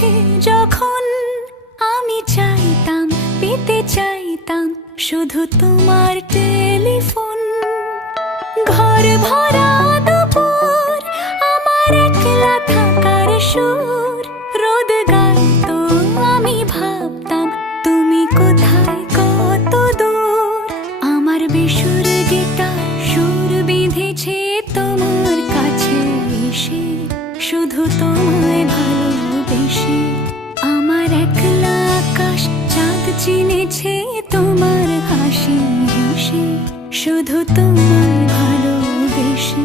কাছে যখন আমি চাইতাম, পেতে চাইতাম শুধু তোমার টেলিফোন। ঘর ভরা দুপুর, আমার একলা থাকার সুর, রোদ গাইতো আমি ভাবতাম তুমি কোথায়, কত দূর। আমার বেসুর গিটার সুর বিঁধেছে তোমার কাছে এসে, শুধু তোমায় ভালোবেসে। আমার একলা আকাশ চাঁদ চিনেছে তোমার হাসি হেসে, শুধু তোমায় ভালোবেসে।